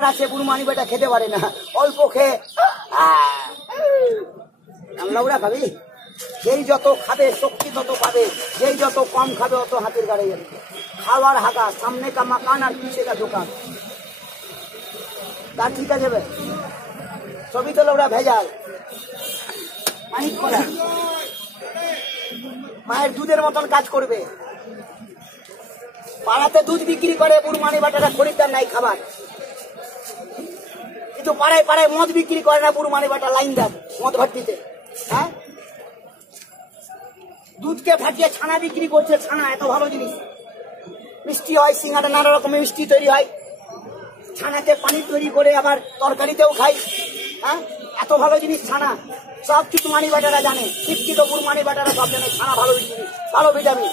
আছে বুড়মানি বেটা খেতে পারে না, অল্প খেয়ে লাউড়া খাবি। যেই যত খাবে শক্তি তত পাবে, যেই যত কম খাবে অত হাতের গাড়ে যাবে। খাওয়ার হাঁকা, সামনে কা মাকান আর পিছে কা দোকান, তার ঠিক আছে বে, সবই তো লাউড়া ভেজাল। মানিক কলা মায়ের দুধের মতন কাজ করবে। পাড়াতে দুধ বিক্রি করে বুড়মানি বেটারা, খরিদ্দার নাই খাবার। কিন্তু পাড়ায় পাড়ায় মদ বিক্রি করে না বুড়মানি বেটা, লাইন দেন মদ ভর্তিতে। হ্যাঁ, দুধকে ফাটিয়ে ছানা বিক্রি করছে। ছানা এত ভালো জিনিস, মিষ্টি হয়, সিঙ্গাটা নানা রকমের মিষ্টি তৈরি হয়। ছানাকে পানি তৈরি করে আবার তরকারিতেও খাই। হ্যাঁ, এত ভালো জিনিস ছানা, সব চুটমানি বেটারা জানে। শিক্ষিত বুড়মানি বেটারা সব জানে ছানা ভালো জিনিস, ভালো ভিটামিন।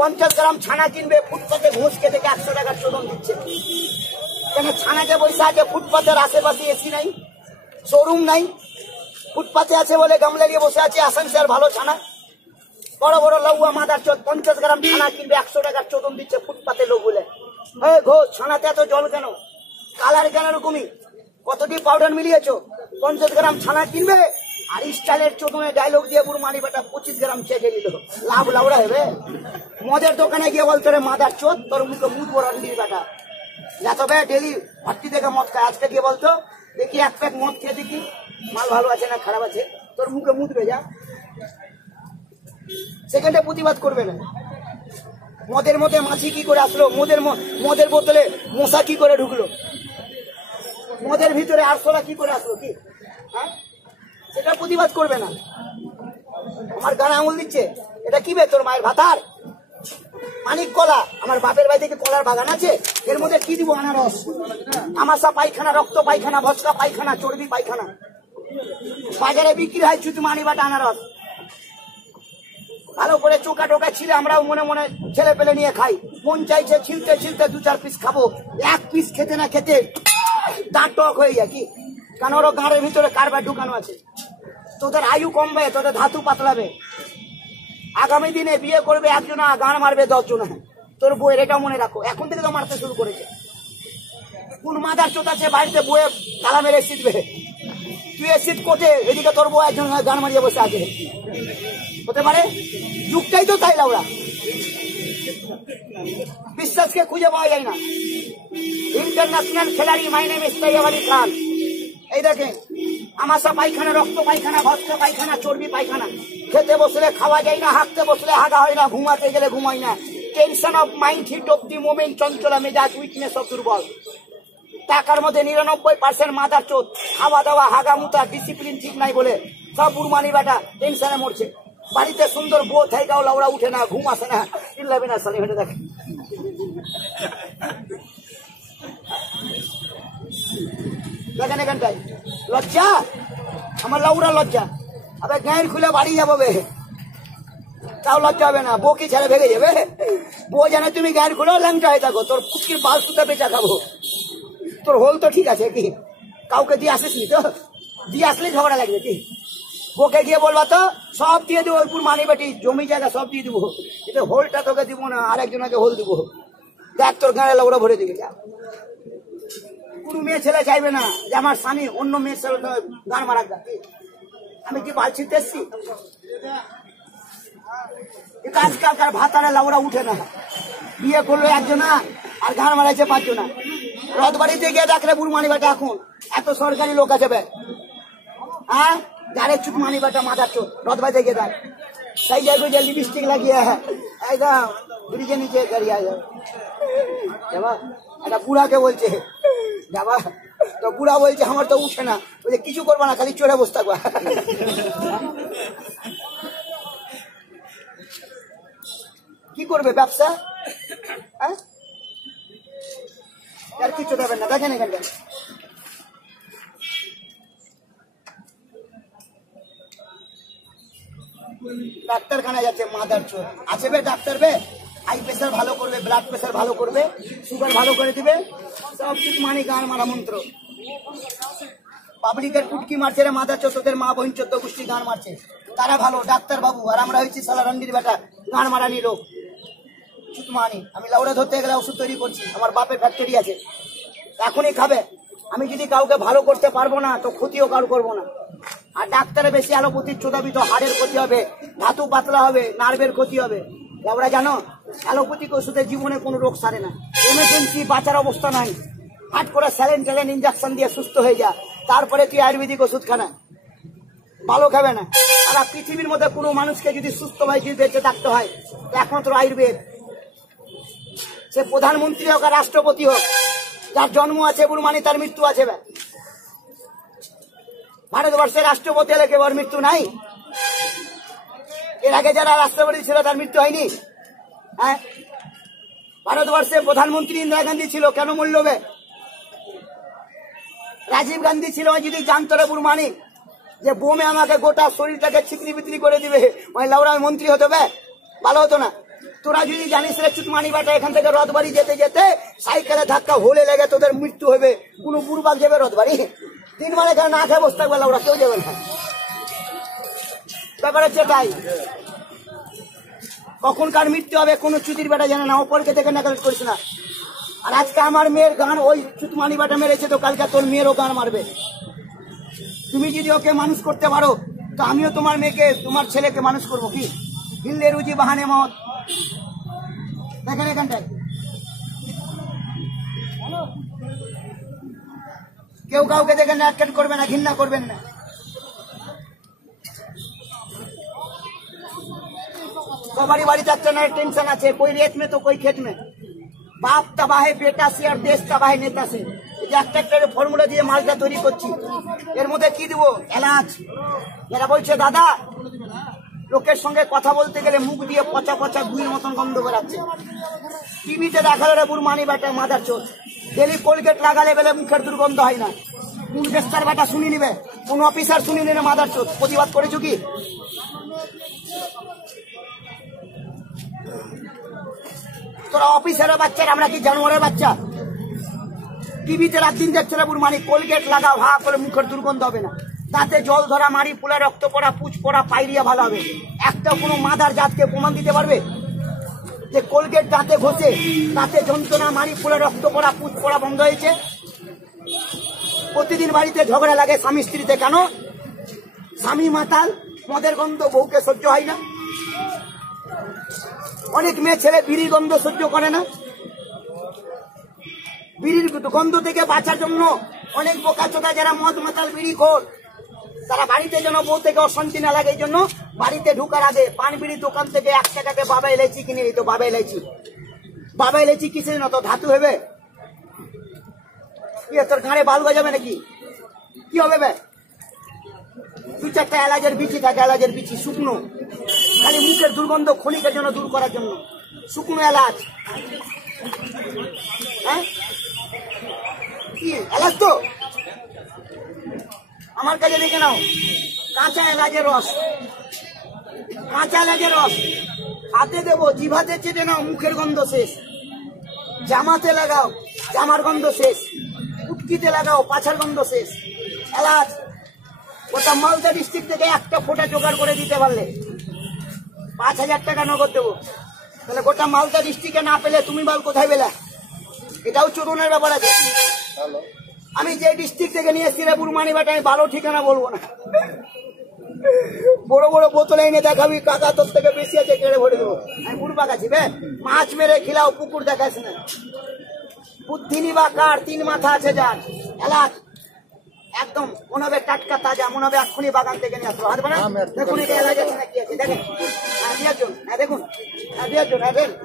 50 গ্রাম ছানা কিনবে, ফুটপাতে ঘুষ খেতে 100 টাকার চোদন দিচ্ছে। কেন? ছানাকে বসে আছে ফুটপাতের আশেপাশে, এসি নাই, শোরুম নাই, ফুটপাতে আছে বলে গামলা নিয়ে বসে আছে। আসানসোল ভালো ছানা, বড় বড় লাউয়া মাদার চোদ 50 গ্রাম ছানা কিনবে 100 টাকার চোদন দিচ্ছে ফুটপাতে লোক বলে। ঘোষ, ছানাতে এত জল কেন, কালার কেন এরকমই, কতটি পাউডার মিলিয়েছো? 50 গ্রাম ছানা কিনবে আর স্টাইলের চোদনে ডায়লগ দিয়ে বুড়মানি বেটা 25 গ্রাম চেখে নিল, লাভ লাউড়া হবে। মদের দোকানে গিয়ে বলতো রে মাদার চোদ, তোর মুখে মুখ বড় বেটা, যা তবে ডেলি ভর্তি থেকে মদ খায়। আজকে গিয়ে বলতো দেখি 1 প্যাক মদ খেয়ে দেখি মাল ভালো আছে না খারাপ আছে, তোর মুখে মুদবে যা। সেকেন্ডে প্রতিবাদ করবে না। মদের মধ্যে মাছি কি করে আসলো, মদের বোতলে মশা কি করে ঢুকলো, মদের ভিতরে আরশোলা কি করে আসলো, কি হ্যাঁ, সেটা প্রতিবাদ করবে না। আমার গানে আঙুল দিচ্ছে, এটা কি বে, তোর মায়ের ভাতার মানিক কলা? আমার বাপের বাড়ি থেকে কলার বাগান আছে, এর মধ্যে কি দিব? আনারস, আমাশা পায়খানা, রক্ত পায়খানা, ভস্কা পায়খানা, চর্বি পায়খানা। বাজারে বিক্রি হয় চুটমানি বাটা আনারস। ভালো করে চোকা টোকা ছিলে আমরাও মনে মনে ছেলে পেলে নিয়ে খাই। মন চাইছে ছিলতে ছিলতে 2-4 পিস খাবো, 1 পিস খেতে না খেতে দাঁত টক হয়ে যায়। কি কারণ ওর গাঁড়ের ভিতরে কারবার ঢুকানো আছে। তোদের আয়ু কমবে, তোদের ধাতু পাতলাবে। আগামী দিনে বিয়ে করবে 1 জনা, গাঁড় মারবে 10 জনা। তোর বইয়ের এটা মনে রাখো, এখন থেকে তো মারতে শুরু করেছে। কোন মাদার চোদ আছে বাড়িতে বইয়ে তালা মেরে শিখবে? তুই এসিড কোটে, এদিকে তোর বউ 1 জন গান মারিয়ে বসে আছে। হতে পারে, যুগটাই তো তাই লাউড়া। বিশ্বাসকে খুঁজে পাওয়া যায় না। International খেলাড়ি my name ইসলাইয়া Ali Khan. এই দেখেন, আমাশা পায়খানা, রক্ত পায়খানা, ভস্কা পায়খানা, চর্বি পায়খানা। খেতে বসলে খাওয়া যায় না, হাঁটতে বসলে হাগা হয় না, ঘুমাতে গেলে ঘুমায় না। Tension of mind, heat of the moment, চঞ্চলা মেজাজ, উইকনেস অফ দুর্বল। টাকার মধ্যে 99% মাদার চোদ। খাওয়া দাওয়া, হাগা মুতা, ডিসিপ্লিন ঠিক নাই বলে সব বুড়মানি বেটা টেনশনে মরছে। বাড়িতে সুন্দর বউ থাইকাও লাউড়া উঠে না, ঘুম আসে না, চিল্লাবে না সালি হেঁটে দেখে। দেখেন এখানটাই লজ্জা, আমার লাউড়া লজ্জা। আবার গায়ের খুলে বাড়ি যাবো বে, তাও লজ্জা হবে না। বউ কি ছেড়ে ভেঙে যাবে? বউ জানে তুমি গায়ের খুলে ল্যাংটা হয়ে থাকো, তোর ফুটকির বাল সুতা বেচা খাবো। তোর হোল তো ঠিক আছে, কি কাউকে দিয়ে আসিস নি তো? দিয়ে আসলে ঝগড়া লাগবে কি? বউকে গিয়ে বলবা তো সব দিয়ে দেবো, ওই মানি বেটি জমি জায়গা সব দিয়ে দেবো, কিন্তু হোলটা তোকে দিব না, আরেকজনকে হোল দিব। দেখ তোর গায়ে লাউড়া ভরে দিবে। কোনো মেয়ে ছেলে চাইবে না যে আমার স্বামী অন্য মেয়ের ছেলে গান মারা। আমি কি বাল ছিঁড়তে এসছি? আজকালকার ভাতারে লাউড়া উঠে না। বিয়ে করলো 1 জনা আর গান মারাইছে 5 জনা। রথবাড়িতে গিয়ে দেখলে বুড়মানি বেটা এখন এত সরকারি লোক আছে বে, হ্যাঁ, যারে চুটমানি বেটা মাথার চোট। রথবাড়িতে গিয়ে দেখ, সেই জায়গায় যে লিপস্টিক লাগিয়ে একদম ব্রিজে নিচে দাঁড়িয়ে যাবা। একটা বুড়াকে বলছে যাবা, তো বুড়া বলছে আমার তো উঠে না, বলছে কিছু করবা না, খালি চড়ে বসে থাকবা। কি করবে ব্যবসা? হ্যাঁ, আর কিছু দেবেন না। দেখেন এখানটা ডাক্তারখানা যাচ্ছে মাদার চোদ আছে বে। ডাক্তার বে হাই প্রেশার ভালো করবে, ব্লাড প্রেশার ভালো করবে, সুগার ভালো করে দিবে, সব কিছু মানে গান মারা মন্ত্র। পাবলিকের কুটকি মারছে রে মাদার চোদ, তোদের মা বোন 14 গোষ্ঠী গান মারছে, তারা ভালো ডাক্তার বাবু, আর আমরা হয়েছি সালা রন্ডির বেটা গান মারানি লোক চুতমানি। আমি লাউড়া ধরতে গেলে ওষুধ তৈরি করছি, আমার বাপের ফ্যাক্টরি আছে, এখনই খাবে যদি কাউকে ভালো করতে পারবো না তো ক্ষতিও কারো করবো না। আর ডাক্তারে বেশি অ্যালোপ্যাথির চোদাবি তো হাড়ের ক্ষতি হবে, ধাতু পাতলা হবে, নার্ভের ক্ষতি হবে। ওরা জানো অ্যালোপ্যাথিক ওষুধের জীবনে কোনো রোগ সারে না। এমার্জেন্সি বাঁচার অবস্থা নাই, হাট করে স্যালাইন ট্যালাইন ইঞ্জেকশন দিয়ে সুস্থ হয়ে যা, তারপরে তুই আয়ুর্বেদিক ওষুধ খানা ভালো খাবে না। আর পৃথিবীর মধ্যে কোনো মানুষকে যদি সুস্থ ভাই যদি বেঁচে থাকতে হয় একমাত্র আয়ুর্বেদ। সে প্রধানমন্ত্রী হোক আর রাষ্ট্রপতি হোক, যার জন্ম আছে বুড়মানি তার মৃত্যু আছে। ভারতবর্ষের রাষ্ট্রপতি হলে কেউ মৃত্যু নাই? এর আগে যারা রাষ্ট্রপতি ছিল তার মৃত্যু হয়নি? হ্যাঁ, ভারতবর্ষের প্রধানমন্ত্রী ইন্দিরা গান্ধী ছিল, কেন মূল্য হবে? রাজীব গান্ধী ছিল, যদি জানতো রে বুড়মানি যে বোমে আমাকে গোটা শরীরটাকে ছিকরি বিক্রি করে দিবে, ওই লাউরা মন্ত্রী হতে হবে? ভালো হতো না? তোরা যদি জানিস রে চুতমানি বাটা এখান থেকে রথবাড়ি যেতে যেতে সাইকেলে ধাক্কা হলে লেগে তোদের মৃত্যু হবে, কোনো বুড়বাগ যাবে রথবাড়ি? 3 মাস এখানে না খেয়ে বসতে থাকবে লাউরা, কেউ যাবে না। ব্যাপার হচ্ছে তাই, কখনকার মৃত্যু হবে কোনো চুতির বেটা জানে না, অপরকে থেকে নেগলেক্ট করিস না। আর আজকে আমার মেয়ের গান ওই চুতমানি বাটা মেরেছে, তো কালকে তোর মেয়েরও গান মারবে। তুমি যদি ওকে মানুষ করতে পারো তো আমিও তোমার মেয়েকে তোমার ছেলেকে মানুষ করবো। কি হিল্লে রুজি বাহানে মত দেখেন এখানটায় কেউ কাউকে দেখে অ্যাটেন্ড করবে না, ঘৃণা করবেন না। সবারই বাড়িতে একটা না টেনশন আছে, কই রেত মে তো কই খেত মে, বাপ তাবাহে বেটা সে আর দেশ তাবাহে নেতা সে। একটা একটা ফর্মুলা দিয়ে মালটা তৈরি করছি, এর মধ্যে কি দিব? এলাচ। এরা বলছে দাদা লোকের সঙ্গে কথা বলতে গেলে মুখ দিয়ে পচা পচা গুইয়ের মতন গন্ধ বেরাচ্ছে। টিভিতে দেখালে রে বুড়মানি বেটা মাদার চোখ, ডেলি কোলগেট লাগালে বেলে মুখের দুর্গন্ধ হয় না। কোন দেশটার বেটা শুনি নিবে, কোন অফিসার শুনি নিবে মাদার চোখ? প্রতিবাদ করেছো কি? তোরা অফিসারের বাচ্চারা, আমরা কি জানোয়ারের বাচ্চা? টিভিতে রাত দিন দেখছে না বুড়মানি কোলগেট লাগাও, হা করে মুখের দুর্গন্ধ হবে না, দাঁতে জল ধরা, মারি ফুলে রক্ত পড়া, পুচ পড়া, পাইরিয়া ভালো হবে। একটা কোনো মাদার জাতকে প্রমাণ দিতে পারবে যে কোলগেট দাঁতে ঘষে দাঁতে যন্ত্রণা, মারি ফুলে রক্ত পড়া, পুচ পড়া বন্ধ হয়েছে? প্রতিদিন বাড়িতে ঝগড়া লাগে স্বামী স্ত্রীতে, কেন? স্বামী মাতাল, মদের গন্ধ বউকে সহ্য হয় না। অনেক মেয়ে ছেলে বিড়ির গন্ধ সহ্য করে না। বিড়ির গন্ধ থেকে বাঁচার জন্য অনেক বোকাচোদা যারা মদ মাতাল বিড়ি খোর, তারা বাড়িতে যেন বউ থেকে অশান্তি না লাগে এই জন্য বাড়িতে ঢুকার আগে পান বিড়ি দোকান থেকে 1 টাকাতে বাবা এলাইচি কিনে নিত। বাবা এলাইচি, বাবা এলাইচি কিসের না তো ধাতু হবে? কি তোর গাঁড়ে বাল বাজাবে নাকি? কি হবে বে? 2-4টা এলাচের বিচি থাকে, এলাচের বিচি শুকনো, খালি মুখের দুর্গন্ধ ক্ষণিকের জন্য দূর করার জন্য শুকনো এলাচ। হ্যাঁ, কি এলাচ তো আমার কাছে দেখে নাও, কাঁচা এলাচের রস, কাঁচা এলাচের রস হাতে দেবো, জিভাতে চেটে নাও, মুখের গন্ধ শেষ। জামাতে লাগাও, জামার গন্ধ শেষ। উটকিতে লাগাও, পাছার গন্ধ শেষ। এলাচ ওটা মালদা ডিস্ট্রিক্ট থেকে একটা ফোঁটা জোগাড় করে দিতে পারলে 5,000 টাকা নগদ দেবো। তাহলে গোটা মালদা ডিস্ট্রিক্টে না পেলে তুমি বাল কোথায় পেলে? এটাও চোদনের ব্যাপার আছে। আমি যে ডিস্ট্রিক্ট থেকে নিয়ে এসেছি বুড়মানি বাটা, আমি ভালো ঠিকানা বলবো না। বড় বড় বোতলে এনে দেখাবি কাকা তোর থেকে বেশি আছে, কেড়ে ভরে দেবো। আমি বুড়বাক আছি বে, মাছ মেরে খিলাও, পুকুর দেখাস না। বুদ্ধি নিবা কার, 3 মাথা আছে যার। এলাচ একদম মনে হবে টাটকা তাজা, মনে হবে এক্ষুনি বাগান থেকে নিয়ে আসলো। হাত বানা দেখুন, এটা এলাচ আছে নাকি আছে দেখেন। হ্যাঁ দেখুন,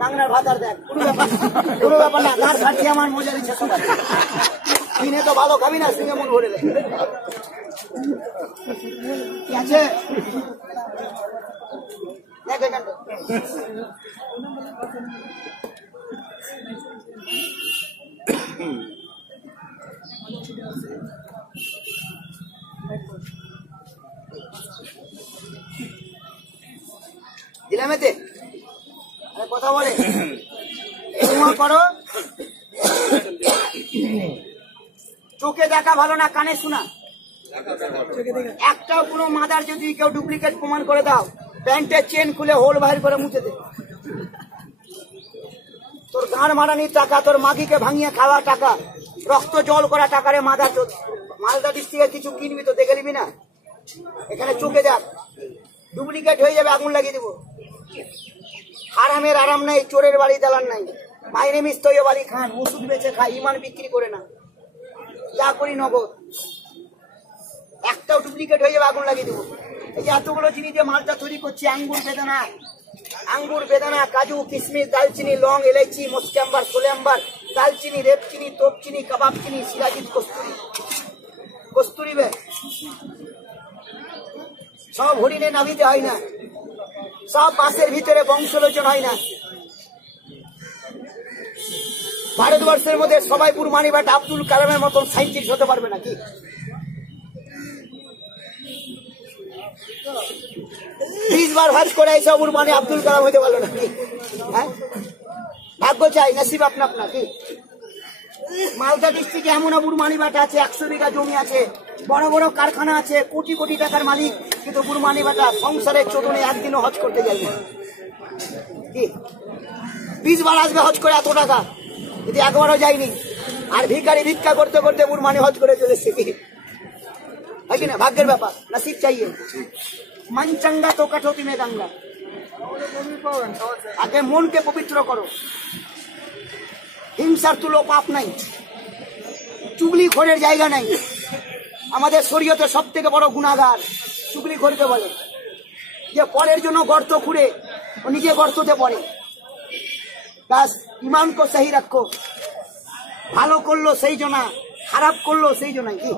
বাংলার ভাত আর দেখ, কোনো ব্যাপার না। গাছ খাচ্ছি আমার মজা দিচ্ছে সবাই। কিনে তো ভালো খাবি না, সিঙ্গে মন ভরে দেয়। কি আছে দেখ এখানটা। দিলাম এতে কথা বলে করো। চোখে দেখা ভালো না, কানে শোনা। একটাও কোনো মাদার যদি কেউ ডুপ্লিকেট প্রমাণ করে দাও, প্যান্টের চেন খুলে হোল বাহির করে মুছে দে। তোর গাঁড় মারানির টাকা, তোর মাগিকে ভাঙিয়ে খাওয়া টাকা রক্ত জল করা টাকারে মালদা ডিস্ট্রিক্টে কিছু কিনবি তো দেখে নিবি না, এখানে চোখে দেখ ডুপ্লিকেট হয়ে যাবে, আগুন লাগিয়ে দেবো। হারামের আরাম নাই, চোরের বাড়ি দালান নাই, মাইনে মিস্তয় বাড়ি খান, ওষুধ বেচে খাই, ইমান বিক্রি করে না, যা করি নগদ। একটাও ডুপ্লিকেট হয়ে যাবে, আগুন লাগিয়ে দেবো। এই যে এতগুলো জিনিস দিয়ে মালটা তৈরি করছি, আঙ্গুর বেদানা, কাজু, কিশমিশ, দালচিনি, লং, এলাইচি, মোস্টাম্বার, সোলেম্বার, দালচিনি, রেপচিনি, তোপচিনি, কাবাব চিনি, সিরাজিৎ, কস্তুরি বে সব হরিণে নাভিতে হয় না, সব বাসের ভিতরে বংশলোচন হয় না। ভারতবর্ষের মধ্যে সবাই বুরমানি বাট আব্দুল কালামের মতন সাইন্টিস্ট হতে পারবে নাকি? 20 বার হজ করে এইসব বুরমানি আব্দুল কালাম হতে পারলো নাকি? হ্যাঁ, ভাগ্য চাই, নসিব আপনা আপনা কি? মালদা ডিস্ট্রিক্টে এমন বুরমানি বাট আছে, 100 বিঘা জমি আছে, বড় বড় কারখানা আছে, কোটি কোটি টাকার মালিক, কিন্তু বুরমানি বাটা সংসারের চোদনে একদিনও হজ করতে যায়নি। কি 20 বার আসবে হজ করে এত টাকা, যদি একবারও যায়নি। আর ভিখারি ভিক্ষা করতে করতে বুরমানি হজ করে চলেছে, কি হয় কিনা? ভাগ্যের ব্যাপার, নসিব চাইয়ে। मन चंगा तो कठौती में गंगा। আগে মনকে পবিত্র করো, হিংসার তুলো পাপ নাই, চুগলিখোরের জায়গা নাই। আমাদের শরীয়তে সব থেকে বড় গুনাহগার চুগলিখোরকে বলে, যে পরের জন্য গর্ত খুঁড়ে ও নিজে গর্ততে পড়ে। ব্যাস, ইমানকে সহি রাখো। ভালো করলো সেই জনা, খারাপ করলো সেই জনাই, কি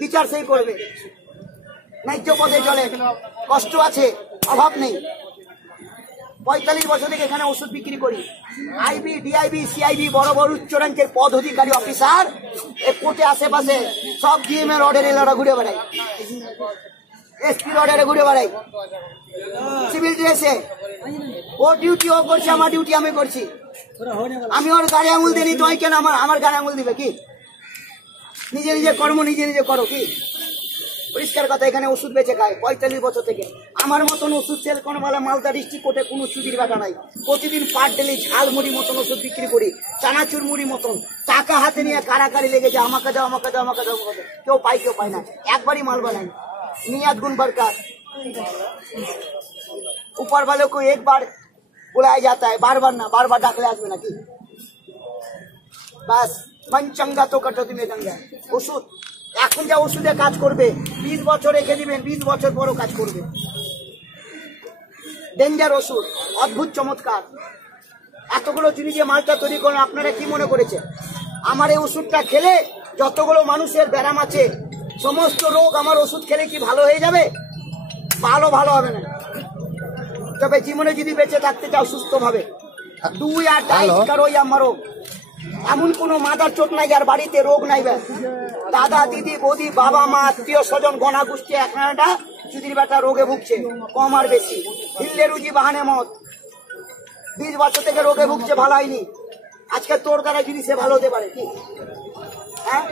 বিচার সেই করবে। ন্যায্য পথে চলে, কষ্ট আছে, অভাব নেই। 45 বছর থেকে এখানে ওষুধ বিক্রি করি। আইবি, ডিআইবি, সিআইবি, বড় বড় উচ্চ র্যাঙ্কের পদ অধিকারী অফিসার কোর্টে আশেপাশে সব ডিএমএর অর্ডারে এলারা ঘুরে বেড়াই, এসপির অর্ডারে ঘুরে বেড়াই, সিভিল ড্রেসে। ও ডিউটি ও করছে, আমার ডিউটি আমি করছি। আমি ওর গাড়ি আঙুল দিই, তুই কেন আমার গাড়ি আঙুল দিবে? কি নিজে নিজে কর্ম নিজে নিজে করো, কি পরিষ্কার কথা। এখানে ওষুধ বেচে খায় 45 বছর থেকে। আমার মতন ওষুধ সেল কোন বলে মালদা ডিস্ট্রিক্ট কোর্টে কোনো চুরির ব্যাটা নাই। প্রতিদিন পার ডেলি ঝাল মুড়ি মতন ওষুধ বিক্রি করি, চানাচুর মুড়ি মতন। টাকা হাতে নিয়ে কারাকারি লেগে যায়, আমাকে দাও আমাকে দাও আমাকে দাও, কেউ পায় না। একবারই মাল বানাই, নিয়াত গুণ बरकत। ऊपर वाले को एक बार बुलाया जाता है, बार बार ना, बार बार डाकले আসবে নাকি? বাস, मन चंगा तो कटौती में गंगा। ওষুধ এখন যা ওষুধে কাজ করবে, 20 বছর রেখে দিবেন, 20 বছর পরও কাজ করবে। ডেঞ্জার ওষুধ, অদ্ভুত চমৎকার। এতগুলো জিনিস দিয়ে মালটা তৈরি করেন, আপনারা কি মনে করেছে আমার এই ওষুধটা খেলে যতগুলো মানুষের ব্যারাম আছে সমস্ত রোগ আমার ওষুধ খেলে কি ভালো হয়ে যাবে? ভালো হবে না। তবে জীবনে যদি বেঁচে থাকতে চাও সুস্থ ভাবে, 2 আর 2.5 কারো আমারও এমন কোন মাদার চোট নাই যার বাড়িতে রোগ নাই। দাদা, দিদি, বৌদি, বাবা, মা, আত্মীয় স্বজন, গণা গোষ্ঠী একটা চুদির বেটা রোগে ভুগছে, কম আর বেশি। হিল্লে রুজি বাহানে মত, 20 বছর থেকে রোগে ভুগছে, ভালো হয়নি। আজকে তোর দ্বারা যদি সে ভালো হতে পারে, কি হ্যাঁ?